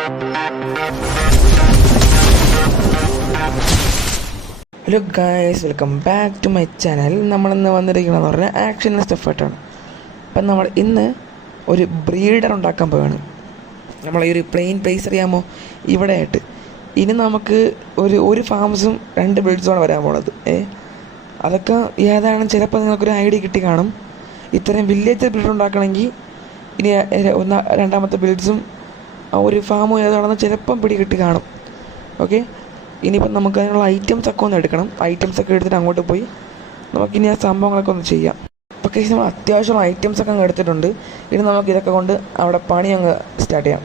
Hello guys, welcome back to my channel. നമ്മളിന്ന് വന്നിരിക്കണമെന്ന് പറഞ്ഞാൽ ആക്ഷൻ സ്റ്റഫായിട്ടാണ്. അപ്പം നമ്മൾ ഇന്ന് ഒരു ബ്രീഡർ ഉണ്ടാക്കാൻ പോവുകയാണ്. നമ്മൾ ഈ ഒരു പ്ലെയിൻ പ്ലേസ് അറിയാമോ, ഇവിടെ ആയിട്ട്. ഇനി നമുക്ക് ഒരു ഫാംസും 2 ബിൽഡ്സുമാണ് വരാൻ പോണത്. അതൊക്കെ ഏതാണ് ചിലപ്പോൾ നിങ്ങൾക്കൊരു ഐഡിയ കിട്ടി കാണും. ഇത്രയും വില്ലേജ് ബിൽഡ് ഉണ്ടാക്കണമെങ്കിൽ ഇനി രണ്ടാമത്തെ ബിൽഡ്സും ഒരു ഫാമും ഏതാണെന്ന് ചിലപ്പം പിടി കിട്ടി കാണും. ഓക്കെ, ഇനിയിപ്പം നമുക്ക് അതിനുള്ള ഐറ്റംസൊക്കെ ഒന്ന് എടുക്കണം. ഐറ്റംസൊക്കെ എടുത്തിട്ട് അങ്ങോട്ട് പോയി നമുക്കിനി ആ സംഭവങ്ങളൊക്കെ ഒന്ന് ചെയ്യാം. അപ്പോൾ കേസ് നമ്മൾ അത്യാവശ്യം ഐറ്റംസൊക്കെ അങ്ങ് എടുത്തിട്ടുണ്ട്. ഇനി നമുക്ക് ഇതൊക്കെ കൊണ്ട് അവിടെ പണി അങ്ങ് സ്റ്റാർട്ട് ചെയ്യാം.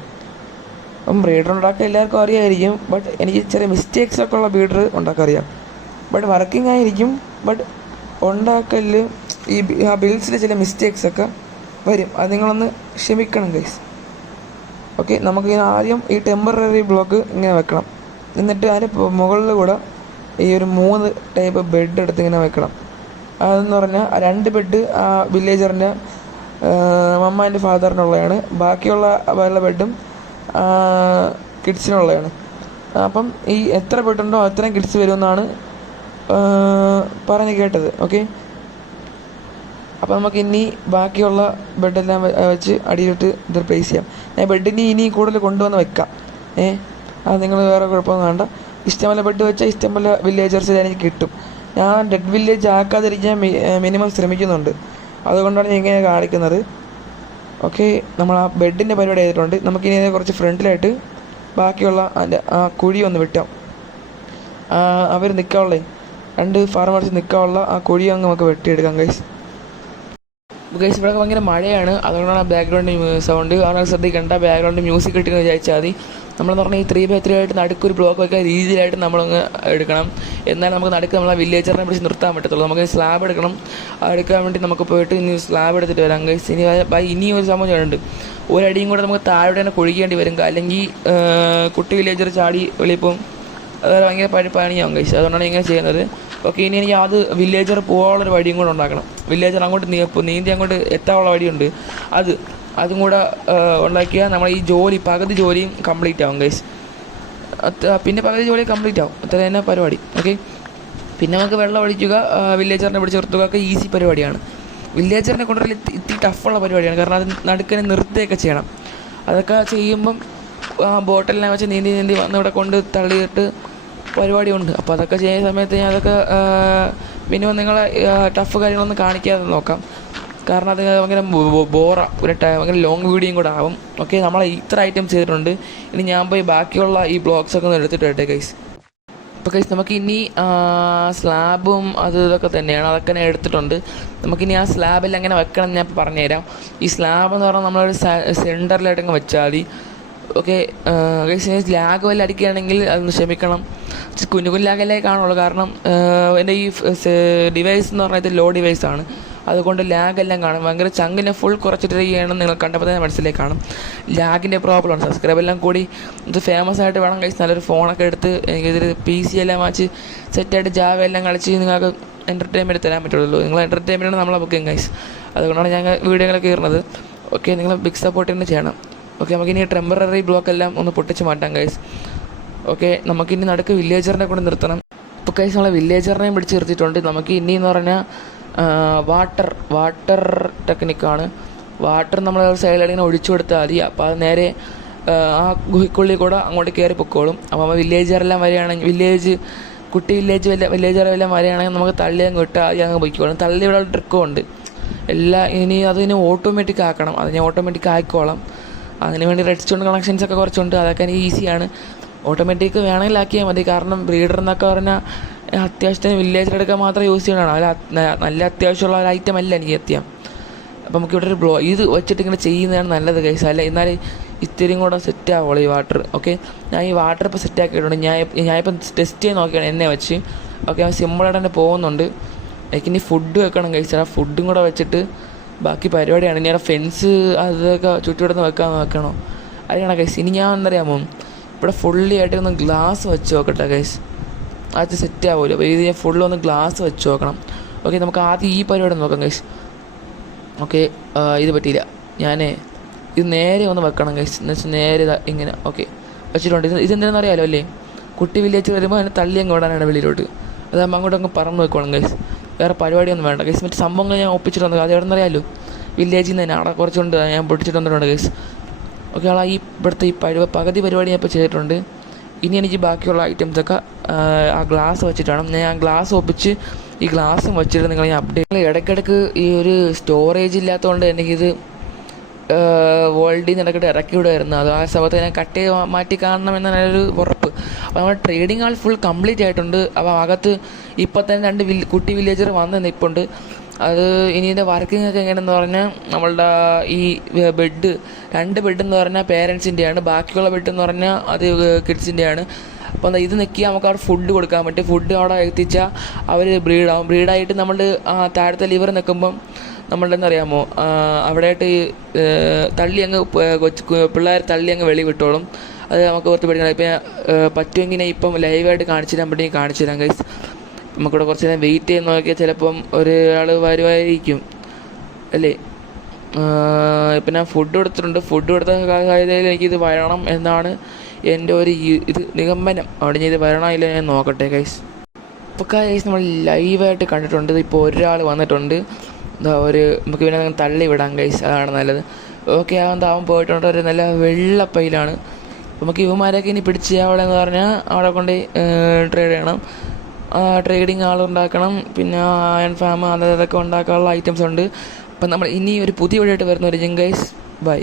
അപ്പം ബ്രീഡർ ഉണ്ടാക്കാൻ എല്ലാവർക്കും അറിയാമായിരിക്കും, ബട്ട് എനിക്ക് ചെറിയ മിസ്റ്റേക്സൊക്കെ ഉള്ള ബ്രീഡർ ഉണ്ടാക്കാൻ അറിയാം. ബട്ട് വർക്കിംഗ് ആയിരിക്കും, ബട്ട് ഉണ്ടാക്കലിൽ ആ ബിൽസിൽ ചില മിസ്റ്റേക്സൊക്കെ വരും. അത് നിങ്ങളൊന്ന് ക്ഷമിക്കണം ഗൈസ്. ഓക്കെ, നമുക്ക് ആദ്യം ഈ ടെമ്പററി ബ്ലോക്ക് ഇങ്ങനെ വെക്കണം. എന്നിട്ട് അതിന് മുകളിൽ കൂടെ ഈ ഒരു 3 ടൈപ്പ് ബെഡ് എടുത്ത് ഇങ്ങനെ വെക്കണം. അതെന്ന് പറഞ്ഞാൽ 2 ബെഡ് ആ വില്ലേജറിൻ്റെ മമ്മാൻ്റെ ഫാദറിനുള്ളതാണ്, ബാക്കിയുള്ള വേറെ ബെഡും കിഡ്സിനുള്ളതാണ്. അപ്പം ഈ എത്ര ബെഡുണ്ടോ അത്രയും കിഡ്സ് വരുമെന്നാണ് പറഞ്ഞ് കേട്ടത്. ഓക്കെ, അപ്പോൾ നമുക്ക് ഇനി ബാക്കിയുള്ള ബെഡെല്ലാം വെച്ച് അടിയിലിട്ട് ഇത് പ്ലേസ് ചെയ്യാം. ഞാൻ ബെഡിന് ഇനി കൂടുതൽ കൊണ്ടുവന്ന് വെക്കാം. അത് നിങ്ങൾ വേറെ കുഴപ്പമൊന്നും വേണ്ട. ഇഷ്ടംപോലെ ബെഡ് വെച്ചാൽ ഇഷ്ടംപോലെ വില്ലേജേഴ്സിൽ എനിക്ക് കിട്ടും. ഞാൻ ഡെഡ് വില്ലേജ് ആക്കാതിരിക്കാൻ മിനിമം ശ്രമിക്കുന്നുണ്ട്. അതുകൊണ്ടാണ് ഞാൻ ഇങ്ങനെ കാണിക്കുന്നത്. ഓക്കെ, നമ്മൾ ആ ബെഡിൻ്റെ പരിപാടി ചെയ്തിട്ടുണ്ട്. നമുക്കിനി കുറച്ച് ഫ്രണ്ടിലായിട്ട് ബാക്കിയുള്ള അതിൻ്റെ ആ കുഴി ഒന്ന് വിട്ടാം. അവർ നിൽക്കാനുള്ളേ 2 ഫാർമേഴ്സ് നിൽക്കാനുള്ള ആ കുഴി അങ്ങ് നമുക്ക് വെട്ടിയെടുക്കാം ഗൈസ്. ഗൈസ്, ഇവിടെ ഭയങ്കര മഴയാണ്, അതുകൊണ്ടാണ് ബാക്ക്ഗ്രൗണ്ട് സൗണ്ട്. കാരണം ശ്രദ്ധിക്കേണ്ട, ബാക്ക്ഗ്രൗണ്ട് മ്യൂസിക് കിട്ടിയെന്ന് വിചാരിച്ചാൽ മതി. നമ്മളെന്ന് പറഞ്ഞാൽ ഈ 3x3 ആയിട്ട് നടുക്കൊരു ബ്ലോക്ക് വയ്ക്കാൻ രീതിയിലായിട്ട് നമ്മളങ്ങ് എടുക്കണം. എന്നാൽ നമുക്ക് നടുക്ക് നമ്മളെ വില്ലേജറിനെ പിടിച്ച് നിർത്താൻ പറ്റത്തുള്ളൂ. നമുക്ക് സ്ലാബ് എടുക്കണം. എടുക്കാൻ വേണ്ടി നമുക്ക് പോയിട്ട് ഇനി സ്ലാബ് എടുത്തിട്ട് വരാം ഗൈസ്. ഇനി ഒരു സംഭവം ചെയ്യുന്നുണ്ട്. ഒരടിയും കൂടെ നമുക്ക് താഴെ തന്നെ കുഴിക്കേണ്ടി വരും, അല്ലെങ്കിൽ കുട്ടി വില്ലേജർ ചാടി വെളിയിപ്പം അത് ഭയങ്കര പണിയാവും ഗൈസ്. അതുകൊണ്ടാണ് ഇങ്ങനെ ചെയ്യുന്നത്. ഓക്കെ, ഇനി എനിക്ക് അത് വില്ലേജർ പോകാനുള്ളൊരു വഴിയും കൂടെ ഉണ്ടാക്കണം. വില്ലേജർ അങ്ങോട്ട് നീന്തി അങ്ങോട്ട് എത്താനുള്ള വഴിയുണ്ട്, അതും കൂടെ ഉണ്ടാക്കിയാൽ നമ്മൾ ഈ പകുതി ജോലിയും കംപ്ലീറ്റ് ആവും ഗൈസ്. പിന്നെ പകുതി ജോലി കംപ്ലീറ്റ് ആവും, അത്ര തന്നെ പരിപാടി. ഓക്കെ, പിന്നെ നമുക്ക് വെള്ളം ഒഴിക്കുക, വില്ലേജറിനെ പിടിച്ച് നിർത്തുക ഒക്കെ ഈസി പരിപാടിയാണ്. വില്ലേജറിനെ കൊണ്ടുവരൽ ഇത്തിരി ടഫുള്ള പരിപാടിയാണ്, കാരണം അത് നടുക്കിനെ നിർത്തുകയൊക്കെ ചെയ്യണം. അതൊക്കെ ചെയ്യുമ്പം ബോട്ടിലിനെ വെച്ച് നീന്തി വന്ന് ഇവിടെ കൊണ്ട് തള്ളിയിട്ട് പരിപാടിയുണ്ട്. അപ്പോൾ അതൊക്കെ ചെയ്യുന്ന സമയത്ത് ഞാൻ അതൊക്കെ മിനിമം നിങ്ങളെ ടഫ് കാര്യങ്ങളൊന്നും കാണിക്കാതെ നോക്കാം, കാരണം അത് ഭയങ്കര ഭയങ്കര ലോങ് വീഡിയോയും കൂടെ ആവും. ഓക്കെ, നമ്മൾ ഇത്ര ഐറ്റം ചെയ്തിട്ടുണ്ട്. ഇനി ഞാൻ പോയി ബാക്കിയുള്ള ഈ ബ്ലോഗ്സൊക്കെ ഒന്ന് എടുത്തിട്ട് വരട്ടെ ഗൈസ്. അപ്പോൾ ഗൈസ്, നമുക്ക് ഇനി സ്ലാബും ഇതൊക്കെ തന്നെയാണ്, അതൊക്കെ ഞാൻ എടുത്തിട്ടുണ്ട്. നമുക്കിനി ആ സ്ലാബെല്ലാം എങ്ങനെ വെക്കണം എന്ന് ഞാൻ ഇപ്പോൾ പറഞ്ഞുതരാം. ഈ സ്ലാബ് എന്ന് പറഞ്ഞാൽ നമ്മളൊരു സെൻറ്ററിലായിട്ടങ്ങ് വെച്ചാൽ മതി. ഓക്കെ ഗൈസ്, ലാഗ് വല്ല അടിക്കുകയാണെങ്കിൽ അതൊന്ന് ക്ഷമിക്കണം. കുഞ്ഞു ലാഗല്ലേ കാണുള്ളൂ, കാരണം എൻ്റെ ഈ ഡിവൈസ് എന്ന് പറഞ്ഞാൽ ഇത് ലോ ഡിവൈസാണ്. അതുകൊണ്ട് ലാഗെല്ലാം കാണും. ഭയങ്കര ചങ്കിനെ ഫുൾ കുറച്ചിട്ട് ചെയ്യണം. നിങ്ങൾ കണ്ടപ്പോൾ തന്നെ മനസ്സിലേക്ക് കാണും ലാഗിൻ്റെ പ്രോബ്ലമാണ്. സബ്സ്ക്രൈബെല്ലാം കൂടി ഇത് ഫേമസ് ആയിട്ട് വേണം ഗൈസ്. നല്ലൊരു ഫോണൊക്കെ എടുത്ത് എനിക്കിതിൽ PC എല്ലാം വാച്ച് സെറ്റായിട്ട് ജാവ എല്ലാം കളിച്ച് നിങ്ങൾക്ക് എൻ്റർടൈൻമെൻറ്റ് തരാൻ പറ്റുള്ളൂ. നിങ്ങൾ എൻ്റർടൈൻമെൻറ്റാണ് നമ്മളെ ബുക്കിംഗ് ഗൈസ്. അതുകൊണ്ടാണ് ഞങ്ങൾ വീഡിയോകളൊക്കെ കയറുന്നത്. ഓക്കെ, നിങ്ങൾ ബിഗ് സപ്പോർട്ട് തന്നെ ചെയ്യണം. ഓക്കെ, നമുക്കിനി ടെമ്പററി ബ്ലോക്കെല്ലാം ഒന്ന് പൊട്ടിച്ച് മാറ്റാം ഗൈസ്. ഓക്കെ, നമുക്കിനി നടുക്ക് വില്ലേജറിനെ കൊണ്ട് നിർത്തണം. ഇപ്പോൾ ഗൈസ് നമ്മളെ വില്ലേജറിനെയും പിടിച്ച് നിർത്തിയിട്ടുണ്ട്. നമുക്ക് ഇനി എന്ന് പറഞ്ഞാൽ വാട്ടർ ടെക്നിക്കാണ്. വാട്ടർ നമ്മൾ സൈഡിൽ ഇങ്ങനെ ഒഴിച്ചു കൊടുത്താൽ മതി. അപ്പോൾ അത് നേരെ ആ ഗുഹയ്ക്കുള്ളിൽ കൂടെ അങ്ങോട്ട് കയറി പൊക്കോളും. അപ്പോൾ വില്ലേജറെല്ലാം വരികയാണെങ്കിൽ കുട്ടി വില്ലേജറെല്ലാം വരികയാണെങ്കിൽ നമുക്ക് തള്ളി അങ്ങ് വിട്ടാൽ ആദ്യം അങ്ങ് പൊയ്ക്കോളും. തള്ളി ഇവിടെ ട്രിക്കും ഉണ്ട് ഇനി അതിന് ഓട്ടോമാറ്റിക് ആക്കണം. അത് ഞാൻ ഓട്ടോമാറ്റിക് ആയിക്കോളാം. അതിന് വേണ്ടി റെഡ് സ്റ്റോൺ കണക്ഷൻസൊക്കെ കുറച്ചുണ്ട്, അതൊക്കെ എനിക്ക് ഈസിയാണ്. ഓട്ടോമാറ്റിക് വേണമെങ്കിൽ ആക്കിയാൽ മതി, കാരണം ബ്രീഡർ എന്നൊക്കെ പറഞ്ഞാൽ അത്യാവശ്യത്തിന് വില്ലേജിലെടുക്കാൻ മാത്രം യൂസ് ചെയ്യണം. അതിൽ നല്ല അത്യാവശ്യമുള്ള ഒരു ഐറ്റം അല്ല എനിക്ക് എത്തിയാൽ. അപ്പോൾ നമുക്കിവിടെ ഒരു ഇത് വെച്ചിട്ട് ഇങ്ങനെ ചെയ്യുന്നതാണ് നല്ലത് ഗൈസ്. അല്ല എന്നാൽ ഇത്തിരിയും കൂടെ സെറ്റ് ആവുള്ളൂ ഈ വാട്ടർ. ഓക്കെ, ഞാൻ ഈ വാട്ടർ ഇപ്പോൾ സെറ്റ് ആക്കിയിട്ടുണ്ട്. ഞാനിപ്പം ടെസ്റ്റ് ചെയ്ത് നോക്കിയാണ് എന്നെ വെച്ച്. ഓക്കെ, അവൻ സിമ്പിളായിട്ട് തന്നെ പോകുന്നുണ്ട്. എനിക്കിനി ഫുഡ് വെക്കണം ഗൈസ്. ആ ഫുഡും കൂടെ വെച്ചിട്ട് ബാക്കി പരിപാടിയാണ്. ഇനി ഫെൻസ് അതൊക്കെ ചുറ്റുവിടുന്ന് വെക്കണോ അറിയണം ഗൈസ്. ഇനി ഞാൻ എന്തറിയാമോ, ഇവിടെ ഫുള്ളി ആയിട്ട് ഒന്ന് ഗ്ലാസ് വെച്ച് നോക്കട്ടെ ഗൈസ്. അത് സെറ്റ് ആവുമല്ലോ. അപ്പോൾ ഇത് ഞാൻ ഫുള്ളൊന്ന് ഗ്ലാസ് വെച്ച് നോക്കണം. ഓക്കെ, നമുക്ക് ആദ്യം ഈ പരിപാടി നോക്കാം ഗൈസ്. ഓക്കെ, ഇത് പറ്റിയില്ല. ഇത് നേരെ ഒന്ന് വെക്കണം ഗൈസ്. എന്ന് വെച്ചാൽ നേരെ ഇങ്ങനെ. ഓക്കെ, വെച്ചിട്ടുണ്ട്. ഇതെന്താണെന്ന് അറിയാലോ അല്ലേ? കുട്ടി വില്ലേജ് വരുമ്പോൾ അതിനെ തള്ളി അങ്ങ് വിടാനാണ് വെളിയിലോട്ട്. അതാകുമ്പോൾ അങ്ങോട്ട് അങ്ങ് പറന്ന് വെക്കോളും ഗൈസ്. വേറെ പരിപാടിയൊന്നും വേണ്ട ഗൈസ്. മറ്റു സംഭവങ്ങൾ ഞാൻ ഒപ്പിച്ചിട്ട് വന്നത് അത് എവിടെ നിന്ന് അറിയാമല്ലോ? വില്ലേജിൽ നിന്ന് തന്നെ അവിടെ കുറച്ചുകൊണ്ട് ഞാൻ പൊട്ടിച്ചിട്ട് വന്നിട്ടുണ്ട് ഗൈസ്. ഓക്കെ, ആളാ ഈ ഇവിടുത്തെ ഈ പകുതി പരിപാടി ഞാൻ ഇപ്പോൾ ചെയ്തിട്ടുണ്ട്. ഇനി എനിക്ക് ബാക്കിയുള്ള ഐറ്റംസൊക്കെ ആ ഗ്ലാസ് വെച്ചിട്ടാണ്. ഞാൻ ആ ഗ്ലാസ് ഒപ്പിച്ച് ഈ ഗ്ലാസ്സും വെച്ചിട്ട് നിങ്ങൾ ഞാൻ അപ്ഡേറ്റ്. ഇടയ്ക്കിടയ്ക്ക് ഈ ഒരു സ്റ്റോറേജ് ഇല്ലാത്തതുകൊണ്ട് എനിക്കിത് വേൾഡിൽ നിന്ന് ഇടയ്ക്കിടെ ഇറക്കി വിടുമായിരുന്നു. അത് ആ സമയത്ത് ഞാൻ കട്ട് ചെയ്ത് മാറ്റി കാണണം എന്നൊരു ഉറപ്പ്. അപ്പോൾ നമ്മുടെ ട്രേഡിങ് ആൾ ഫുൾ കംപ്ലീറ്റ് ആയിട്ടുണ്ട്. അപ്പോൾ അകത്ത് ഇപ്പോൾ തന്നെ 2 കുട്ടി വില്ലേജർ വന്ന് നിൽപ്പുണ്ട്. അത് ഇനി ഇതിൻ്റെ വർക്കിംഗ് ഒക്കെ എങ്ങനെയെന്ന് പറഞ്ഞാൽ നമ്മളുടെ ഈ ബെഡ് 2 ബെഡെന്ന് പറഞ്ഞാൽ പേരൻസിൻ്റെയാണ്, ബാക്കിയുള്ള ബെഡെന്ന് പറഞ്ഞാൽ അത് കിഡ്സിൻ്റെയാണ്. അപ്പോൾ എന്താ ഇത് നിൽക്കുക നമുക്ക് അവിടെ ഫുഡ് കൊടുക്കാൻ പറ്റും. ഫുഡ് അവിടെ എത്തിച്ചാൽ അവർ ബ്രീഡാവും. ബ്രീഡായിട്ട് നമ്മൾ താഴത്തെ ലിവർ നിൽക്കുമ്പം നമ്മളുടെ എന്താ അറിയാമോ, അവിടെയായിട്ട് തള്ളി അങ്ങ് പിള്ളേർ തള്ളി അങ്ങ് വെളി വിട്ടോളും. അത് നമുക്ക് ഓർത്ത് പഠിക്കണം. ഇപ്പം പറ്റുമെങ്കിൽ ഞാൻ ഇപ്പം ലൈവായിട്ട് കാണിച്ചു തരാൻ പറ്റി കാണിച്ചു തരാം ഗൈസ്. നമുക്കിവിടെ കുറച്ച് നേരം വെയിറ്റ് ചെയ്ത് നോക്കിയാൽ ചിലപ്പം ഒരാൾ വരുമായിരിക്കും അല്ലേ. ഇപ്പം ഞാൻ ഫുഡ് കൊടുത്തിട്ടുണ്ട്. ഫുഡ് കൊടുത്ത സാഹചര്യത്തിൽ എനിക്കിത് വരണം എന്നാണ് എൻ്റെ ഒരു നിഗമനം. അവിടെ ഞാൻ ഇത് വരണോ ഇല്ല ഞാൻ നോക്കട്ടെ ഗൈസ്. ഇപ്പോൾ ഗൈസ് നമ്മൾ ലൈവായിട്ട് കണ്ടിട്ടുണ്ട്. ഇപ്പോൾ ഒരാൾ വന്നിട്ടുണ്ട്. എന്താ നമുക്ക് പിന്നെ തള്ളി വിടാം ഗൈസ്, അതാണ് നല്ലത്. ഓക്കെ, അവൻ പോയിട്ടുണ്ട്. ഒരു നല്ല വെള്ളപ്പയിലാണ്. നമുക്ക് ഇവന്മാരൊക്കെ ഇനി പിടിച്ച് അവിടെ എന്ന് പറഞ്ഞാൽ അവിടെ കൊണ്ട് ട്രേഡ് ചെയ്യണം. ട്രേഡിങ് ആളുണ്ടാക്കണം. പിന്നെ അയൺ ഫാം അതൊക്കെ ഉണ്ടാക്കാനുള്ള ഐറ്റംസ് ഉണ്ട്. അപ്പം നമ്മൾ ഇനി ഒരു പുതിയ വീഡിയോ ആയിട്ട് വരുന്നവരായിരിക്കും ഗൈസ്. ബൈ.